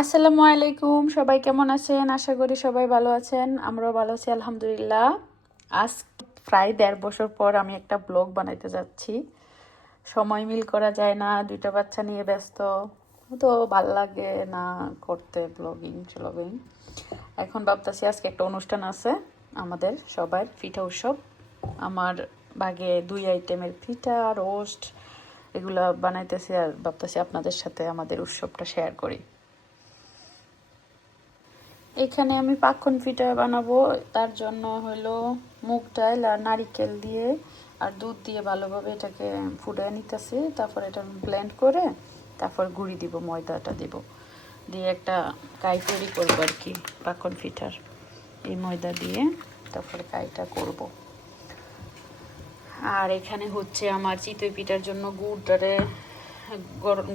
আসসালামু আলাইকুম, সবাই কেমন আছেন? আশা করি সবাই ভালো আছেন। আমরাও ভালো আছি আলহামদুলিল্লাহ। আজ প্রায় 1.5 বছর পর আমি একটা ব্লগ বানাইতে যাচ্ছি। সময় মিল করা যায় না, দুইটা বাচ্চা নিয়ে ব্যস্ত, তো ভাল লাগে না করতে ব্লগিং। এখন ভাবতেছি আজকে একটা অনুষ্ঠান আছে আমাদের সবার, পিঠা উৎসব। আমার বাগে 2 আইটেমের পিঠা, রোস্ট এগুলা বানাইতেছি, আর ভাবতেছি আপনাদের সাথে আমাদের উৎসবটা শেয়ার করি। এখানে আমি পাক্কন পিঠা বানাবো, তার জন্য হলো মুগ ডাল আর নারিকেল দিয়ে আর দুধ দিয়ে ভালোভাবে এটাকে ফুটিয়ে নিতেছি। তারপর এটা ব্লেন্ড করে তারপর গুঁড়ি দিব, ময়দাটা দিব, দিয়ে একটা কাই তৈরি করবো আর কি পাক্কন পিঠার। এই ময়দা দিয়ে তারপরে কাইটা করব। আর এখানে হচ্ছে আমার চিতই পিঠার জন্য গুড়টারে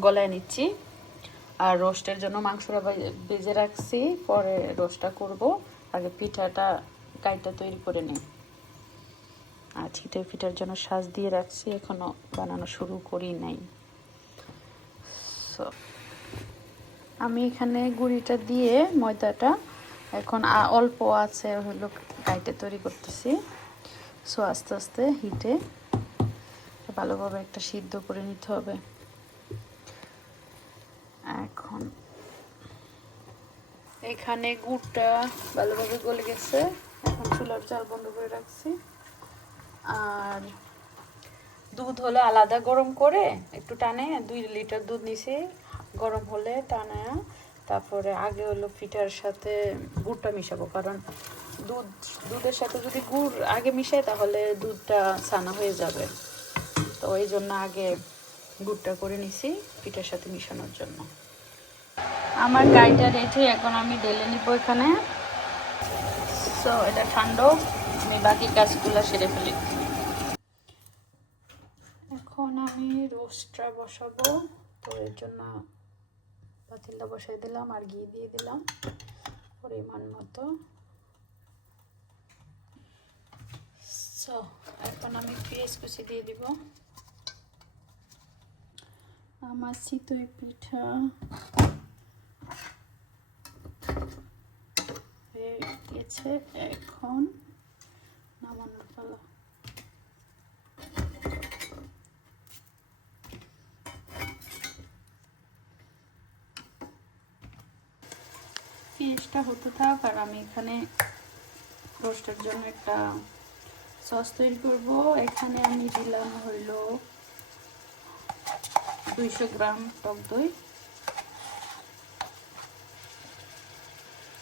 গলায় নিচ্ছি, আর রোস্টের জন্য মাংসটা ভেজে রাখছি, পরে রোস্টটা করব। আগে পিঠাটা কাইটা তৈরি করে নিই। আর চিতই পিঠার জন্য সাজ দিয়ে রাখছি, এখনো বানানো শুরু করি নাই। সো আমি এখানে গুঁড়িটা দিয়ে ময়দাটা এখন অল্প আছে হলো কাইটা তৈরি করতেছি। সো আস্তে আস্তে হিটে ভালোভাবে একটা সিদ্ধ করে নিতে হবে। এখন এখানে গুড়টা ভালোভাবে গলে গেছে, এখন চুলার জাল বন্ধ করে রাখছি। আর দুধ হলো আলাদা গরম করে একটু টানে, 2 লিটার দুধ নিছি, গরম হলে টানায়া তারপরে আগে হলো পিঠার সাথে গুড়টা মিশাবো, কারণ দুধের সাথে যদি গুড় আগে মিশাই তাহলে দুধটা ছানা হয়ে যাবে। তো এই জন্য আগে গুড়টা করে নিছি পিঠার সাথে মিশানোর জন্য। আমার গাইটা রেডি, এখন আমি ঢেলে নিব এখানে। সো এটা ঠান্ডা, আমি বাকি কাজগুলো সেরে ফেলি। এখন আমি রোস্টটা বসাবো, তো এর জন্য পাতিলটা বসাই দিলাম আর ঘি দিয়ে দিলাম পরিমাণ মতো। সো এখন আমি পেঁয়াজ কুচি দিয়ে দিব। আমার চিতই পিঠা হয়ে গেছে, এখন নামানোর পালা। পেঁয়াজটা হতে থাক, আর আমি এখানে রোস্টের জন্য একটা সস তৈরি করব। এখানে আমি দিলাম হইল 200 গ্রাম টক দই,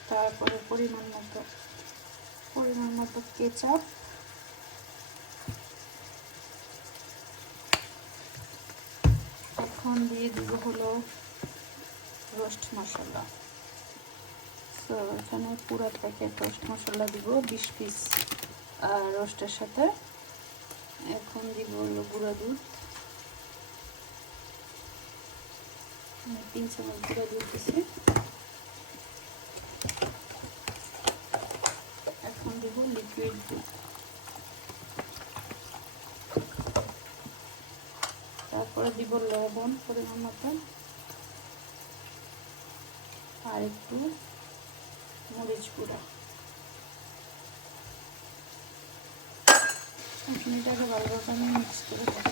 তারপরে পরিমাণ মতো কেচাপ, এখন দিয়ে দিব হলো রোস্ট মশলা। তো এখানে পুরো প্যাকেট রোস্ট মশলা দিব, 20 পিস রোস্টের সাথে। এখন দিব হলো গুঁড়া দুধ, 3 চামচ গুঁড়া দুধ দিছি। এখন দিব লিকুইড দুধ, তারপরে দিব লবণ পরিমাণ মতো, আর একটু মরিচ গুঁড়া। এখন এটাকে ভালোভাবে আমি মিক্স করে দেবো।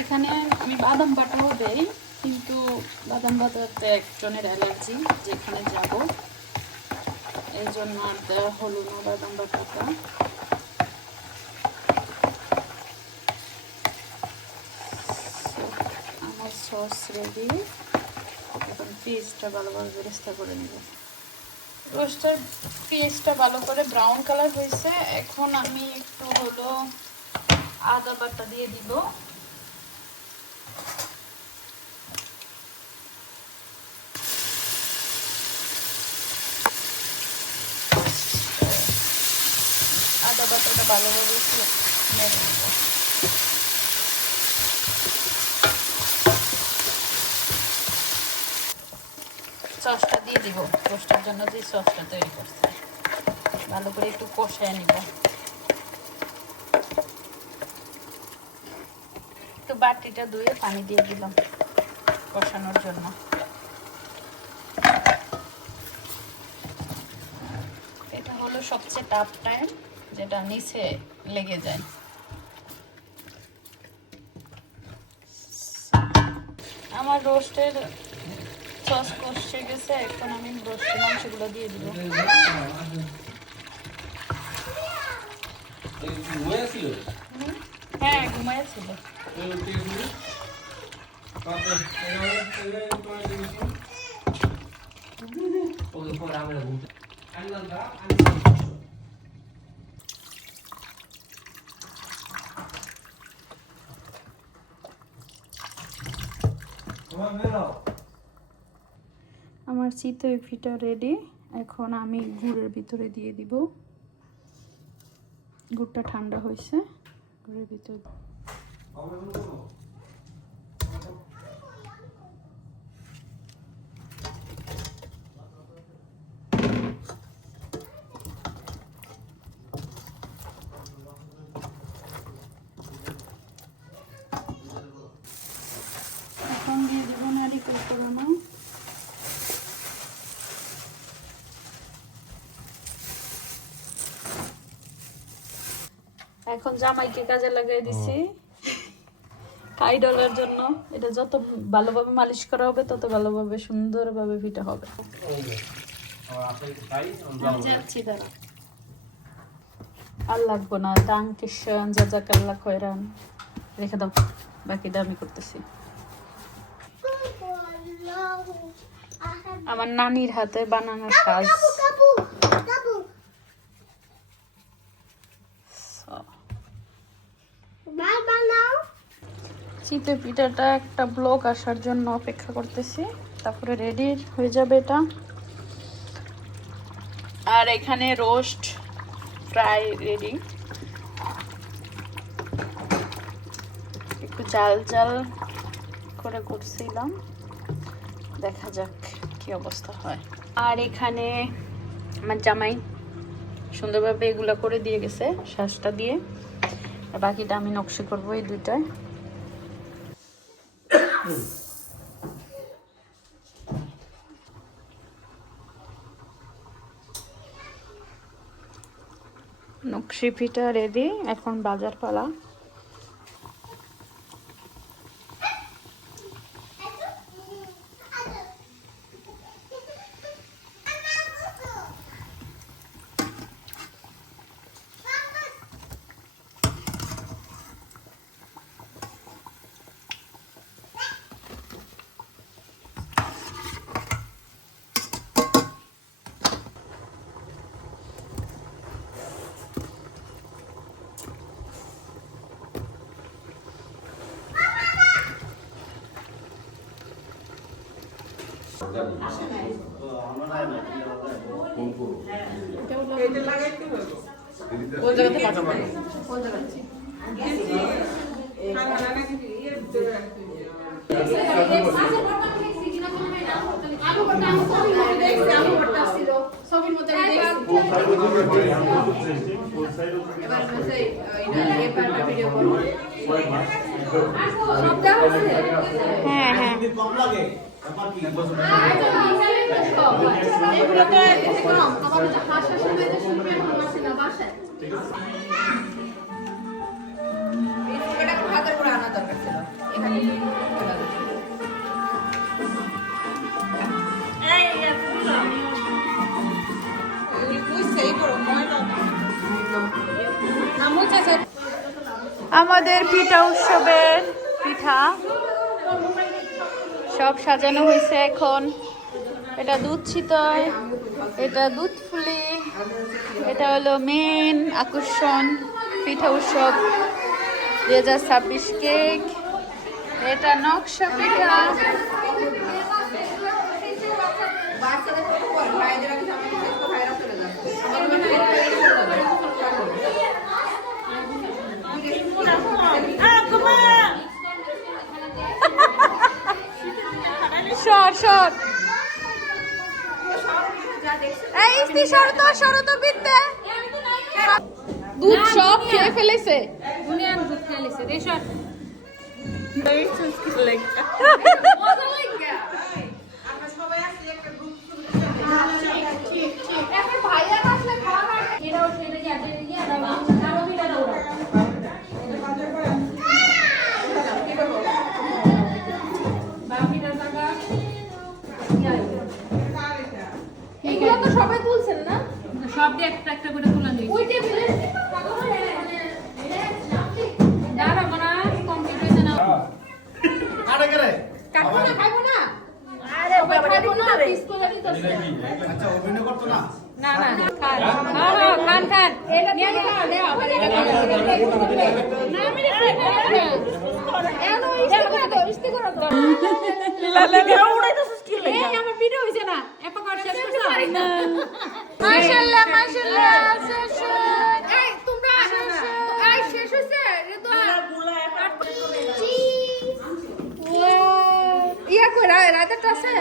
এখানে আমি বাদাম বাটাও দেই, কিন্তু বাদাম বাটাতে একজনের অ্যালার্জি, যেখানে যাব এই জন্য আর দেওয়া হলো না বাদাম বাটাটা। আমার সস রেডি, এখন পেঁয়াজটা ভালোভাবে বেরেস্তা করে নেব। রোস্টার পেঁয়াজটা ভালো করে ব্রাউন কালার হয়েছে, এখন আমি একটু হলো আদা বাটা দিয়ে দিব। আদা বাটাটা ভালোভাবে একটু নেড়ে নেব। সসটা দিয়ে দিব, রোস্টের জন্য যে সসটা তৈরি করছি, ভালো করে একটু কষায় নিব। একটু বাটিটা ধুয়ে পানি দিয়ে দিলাম। কষানোর জন্য। এটা হলো সবচেয়ে টাফ টাইম, যেটা নিচে লেগে যায়। আমার রোস্টের সস কষে গেছে, এখন আমি রোস্টের মাংসগুলো দিয়ে দিব। হ্যাঁ, ঘুমাইছিল। আমার চিতই পিঠা রেডি। এখন আমি গুড়ের ভিতরে দিয়ে দিব। গুড়টা ঠান্ডা হয়েছে, গুড়ের ভিতরে এখন দিয়ে দেবো নারিকেল কোরানো। এখন জামাইকে কাজে লাগাই দিছি কাইডলের জন্য। এটা যত ভালোভাবে মালিশ করা হবে তত ভালোভাবে সুন্দরভাবে পিঠা হবে। যাচ্ছি, দাঁড়া। আর লাগবো না, দাঙ্কিশন জাজাকাল্লাহ খয়রান, রেখে দাও, বাকিটা আমি করতেছি। আমার নানির হাতে বানানো সাজ। চিতই পিঠাটা একটা ব্লক আসার জন্য অপেক্ষা করতেছি, তারপরে রেডি হয়ে যাবে এটা। আর এখানে রোস্ট ফ্রাই রেডি। একটু জাল জাল করে করছিলাম, দেখা যাক কি অবস্থা হয়। আর এখানে আমার জামাই সুন্দরভাবে এগুলো করে দিয়ে গেছে শাঁসটা দিয়ে। বাকিটা আমি নকশি করবো এই দুইটায়। নকশি পিঠা রেডি, এখন বাজার পালা। হ্যাঁ হ্যাঁ, আমাদের পিঠা উৎসবের পিঠা সব সাজানো হয়েছে। এখন এটা দুধ চিতই, এটা দুধ ফুলি, এটা হলো মেন আকর্ষণ পিঠা উৎসব 2026 কেক, এটা নকশা পিঠা, শর্ট দুধ সব খেয়ে ফেলেছে। দুধ খেয়ে ফেলেছে এইগুলো তো সবাই তুলছেন না? সব দিয়ে একটা একটা করে তুলে নিই। ওই টেবিলের দাঁড়াবো না, কমপ্লিট হয়েছে না। আরে করে কাটবো না, খাইবো না। আরে সবাই খাইবো না, পিস করে দিতেছে। আচ্ছা অভিনয় করতো না না না খান খান খান নিয়ে খান দে আবার এটা খান না আমি এনো ইস্তি করে দাও। এই আমার ভিডিও হইছে না এপা কর শেষ করছ না মাশাআল্লাহ মাশাআল্লাহ শেষ। এই তোমরা এই শেষ হইছে রেদওয়ান ইয়া কই রাতেরটা আছে